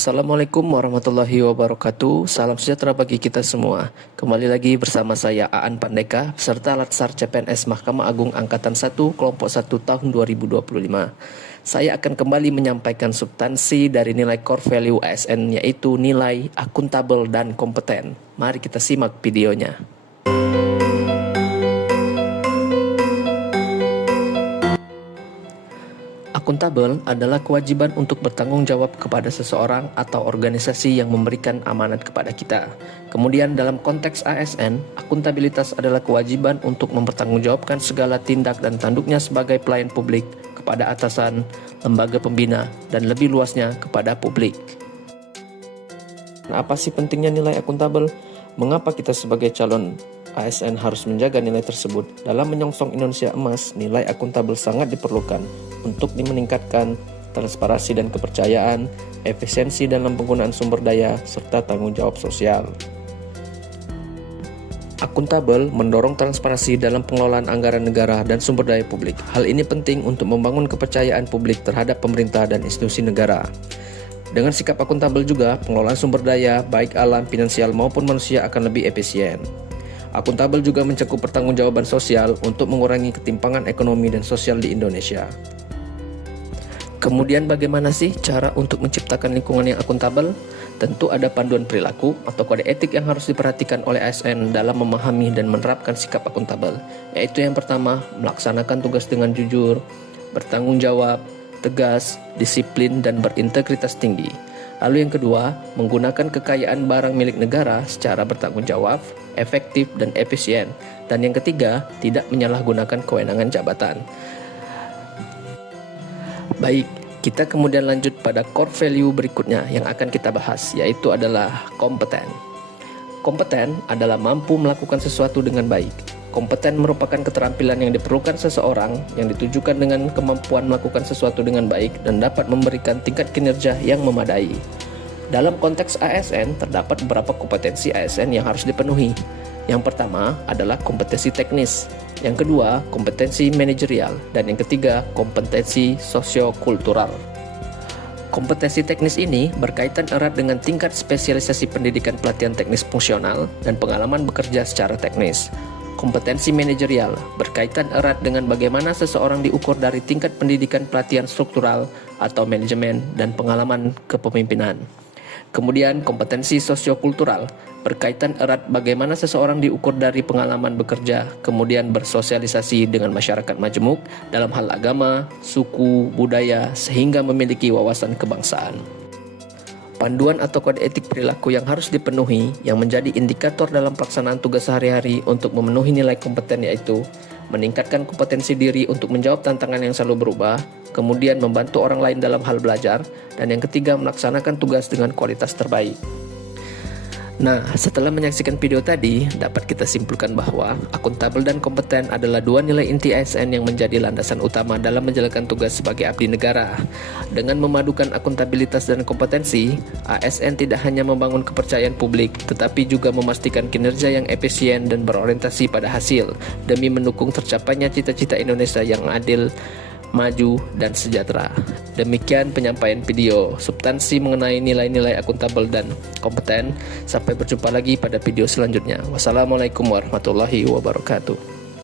Assalamualaikum warahmatullahi wabarakatuh. Salam sejahtera bagi kita semua. Kembali lagi bersama saya Aan Pandeka, peserta Latsar CPNS Mahkamah Agung Angkatan 1 Kelompok 1 tahun 2025. Saya akan kembali menyampaikan substansi dari nilai core value ASN, yaitu nilai akuntabel dan kompeten. Mari kita simak videonya. Akuntabel adalah kewajiban untuk bertanggung jawab kepada seseorang atau organisasi yang memberikan amanat kepada kita. Kemudian dalam konteks ASN, akuntabilitas adalah kewajiban untuk mempertanggungjawabkan segala tindak dan tanduknya sebagai pelayan publik kepada atasan, lembaga pembina, dan lebih luasnya kepada publik. Apa sih pentingnya nilai akuntabel? Mengapa kita sebagai calon ASN harus menjaga nilai tersebut? Dalam menyongsong Indonesia emas, nilai akuntabel sangat diperlukan untuk meningkatkan transparansi dan kepercayaan, efisiensi dalam penggunaan sumber daya, serta tanggung jawab sosial. Akuntabel mendorong transparansi dalam pengelolaan anggaran negara dan sumber daya publik. Hal ini penting untuk membangun kepercayaan publik terhadap pemerintah dan institusi negara. Dengan sikap akuntabel juga, pengelolaan sumber daya, baik alam, finansial maupun manusia akan lebih efisien. Akuntabel juga mencakup pertanggungjawaban sosial untuk mengurangi ketimpangan ekonomi dan sosial di Indonesia. Kemudian bagaimana sih cara untuk menciptakan lingkungan yang akuntabel? Tentu ada panduan perilaku atau kode etik yang harus diperhatikan oleh ASN dalam memahami dan menerapkan sikap akuntabel, yaitu yang pertama, melaksanakan tugas dengan jujur, bertanggung jawab, tegas, disiplin, dan berintegritas tinggi. Lalu yang kedua, menggunakan kekayaan barang milik negara secara bertanggung jawab, efektif, dan efisien. Dan yang ketiga, tidak menyalahgunakan kewenangan jabatan. Baik, kita kemudian lanjut pada core value berikutnya yang akan kita bahas, yaitu adalah kompeten. Kompeten adalah mampu melakukan sesuatu dengan baik. Kompeten merupakan keterampilan yang diperlukan seseorang yang ditujukan dengan kemampuan melakukan sesuatu dengan baik dan dapat memberikan tingkat kinerja yang memadai. Dalam konteks ASN, terdapat beberapa kompetensi ASN yang harus dipenuhi. Yang pertama adalah kompetensi teknis, yang kedua kompetensi manajerial, dan yang ketiga kompetensi sosiokultural. Kompetensi teknis ini berkaitan erat dengan tingkat spesialisasi pendidikan pelatihan teknis fungsional dan pengalaman bekerja secara teknis. Kompetensi manajerial berkaitan erat dengan bagaimana seseorang diukur dari tingkat pendidikan pelatihan struktural atau manajemen dan pengalaman kepemimpinan. Kemudian kompetensi sosiokultural berkaitan erat bagaimana seseorang diukur dari pengalaman bekerja, kemudian bersosialisasi dengan masyarakat majemuk dalam hal agama, suku, budaya, sehingga memiliki wawasan kebangsaan. Panduan atau kode etik perilaku yang harus dipenuhi yang menjadi indikator dalam pelaksanaan tugas sehari-hari untuk memenuhi nilai kompeten, yaitu meningkatkan kompetensi diri untuk menjawab tantangan yang selalu berubah, kemudian membantu orang lain dalam hal belajar, dan yang ketiga melaksanakan tugas dengan kualitas terbaik. Nah, setelah menyaksikan video tadi, dapat kita simpulkan bahwa akuntabel dan kompeten adalah dua nilai inti ASN yang menjadi landasan utama dalam menjalankan tugas sebagai abdi negara. Dengan memadukan akuntabilitas dan kompetensi, ASN tidak hanya membangun kepercayaan publik, tetapi juga memastikan kinerja yang efisien dan berorientasi pada hasil, demi mendukung tercapainya cita-cita Indonesia yang adil, maju, dan sejahtera. Demikian penyampaian video substansi mengenai nilai-nilai akuntabel dan kompeten. Sampai berjumpa lagi pada video selanjutnya. Wassalamualaikum warahmatullahi wabarakatuh.